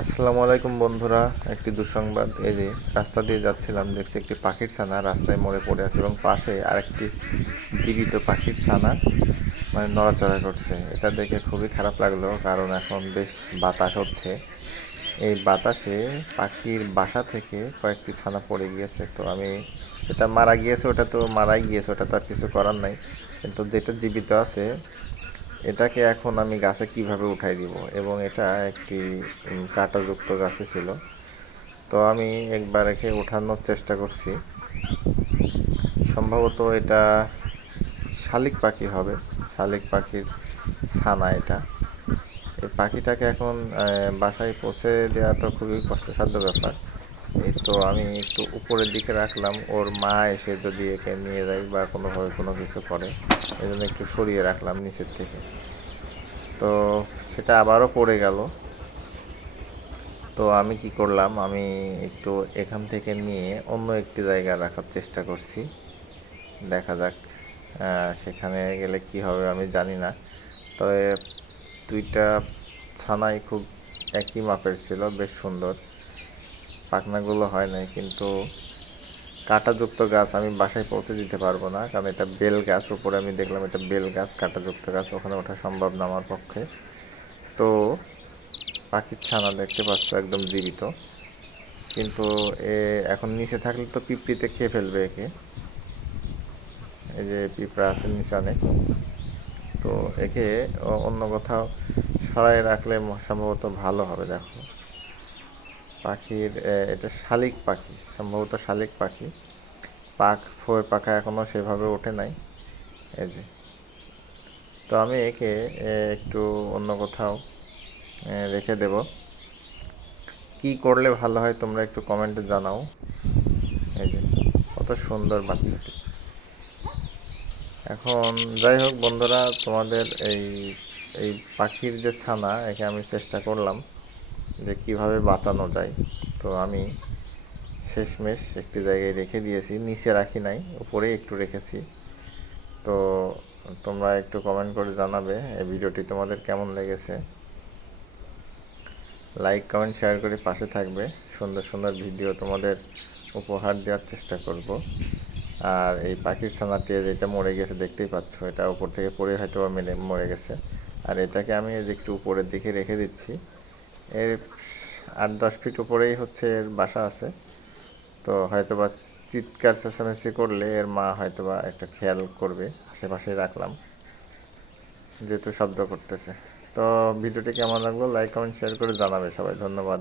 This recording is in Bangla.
আসসালামু আলাইকুম বন্ধুরা, একটি দুঃসংবাদ। এই যে রাস্তা দিয়ে যাচ্ছিলাম, দেখছি একটি পাখির ছানা রাস্তায় মরে পড়ে আছে এবং পাশে আরেকটি জীবিত পাখির ছানা মানে নড়াচড়া করছে। এটা দেখে খুবই খারাপ লাগল, কারণ এখন বেশ বাতাস হচ্ছে। এই বাতাসে পাখির বাসা থেকে কয়েকটি ছানা পড়ে গিয়েছে, তো আমি এটা মারা গিয়েছে, ওটা তো মারাই গিয়েছে, ওটা তো আর কিছু করার নাই। কিন্তু যেটা জীবিত আছে এটাকে এখন আমি গাছে কীভাবে উঠাই দিব? এবং এটা একটি কাঁটাযুক্ত গাছে ছিল। তো আমি একবার একে উঠানোর চেষ্টা করছি। সম্ভবত এটা শালিক পাখি হবে। শালিক পাখির ছানা এটা। এই পাখিটাকে এখন বাসায় পৌঁছে দেওয়া তো খুবই কষ্টসাধ্য ব্যাপার। এই তো আমি একটু উপরের দিকে রাখলাম। ওর মা এসে যদি একে নিয়ে যায় বা কোনোভাবে কোনো কিছু করে, এই জন্য একটু সরিয়ে রাখলাম নিচের থেকে। তো সেটা আবারও পড়ে গেল। তো আমি কি করলাম, আমি একটু এখান থেকে নিয়ে অন্য একটি জায়গা রাখার চেষ্টা করছি। দেখা যাক সেখানে গেলে কি হবে আমি জানি না। তবে দুইটা ছানাই খুব একই মাপের ছিল, বেশ সুন্দর। পাখনাগুলো হয় নাই, কিন্তু কাঁটাযুক্ত গাছ আমি বাসায় পৌঁছে দিতে পারব না, কারণ এটা বেল গাছ, উপরে আমি দেখলাম এটা বেল গাছ, কাঁটাযুক্ত গাছ, ওখানে ওঠা সম্ভব না আমার পক্ষে। তো পাখির ছানা দেখতে পাচ্ছ একদম জীবিত, কিন্তু এ এখন নিচে থাকলে তো পিঁপড়িতে খেয়ে ফেলবে একে। এই যে পিঁপড়া আছে নিচে অনেক। তো একে অন্য কোথাও সরাই রাখলে সম্ভবত ভালো হবে, দেখো। পাখির এটা শালিক পাখি, সম্ভবত শালিক পাখি। পাখ ফোর পাখা এখনও সেভাবে ওঠে নাই। এই যে। তো আমি একে একটু অন্য কোথাও রেখে দেব। কি করলে ভালো হয় তোমরা একটু কমেন্টে জানাও। এই যে, কত সুন্দর বাচ্চাটি। এখন যাই হোক বন্ধুরা, তোমাদের এই এই পাখির যে ছানা, একে আমি চেষ্টা করলাম। যে কীভাবে বাঁচানো যায়। তো আমি শেষমেশ একটি জায়গায় রেখে দিয়েছি, নিচে রাখি নাই, উপরে একটু রেখেছি। তো তোমরা একটু কমেন্ট করে জানাবে এই ভিডিওটি তোমাদের কেমন লেগেছে। লাইক কমেন্ট শেয়ার করে পাশে থাকবে। সুন্দর সুন্দর ভিডিও তোমাদের উপহার দেওয়ার চেষ্টা করব। আর এই পাখির ছানাটি যেটা মরে গেছে, দেখতেই পাচ্ছ, এটা উপর থেকে পড়ে হয়তো মেরে, মরে গেছে। আর এটাকে আমি একটু উপরের দিকে রেখে দিচ্ছি। এর আট, দশ ফিট উপরেই হচ্ছে এর বাসা আছে। তো হয়তো বা চিৎকার, চেঁচামেচি করলে এর মা হয়তো বা একটা খেয়াল করবে আশেপাশে রাখলাম। যেহেতু শব্দ করতেছে। তো ভিডিওটি কেমন লাগল? লাইক কমেন্ট শেয়ার করে জানাবে সবাই। ধন্যবাদ।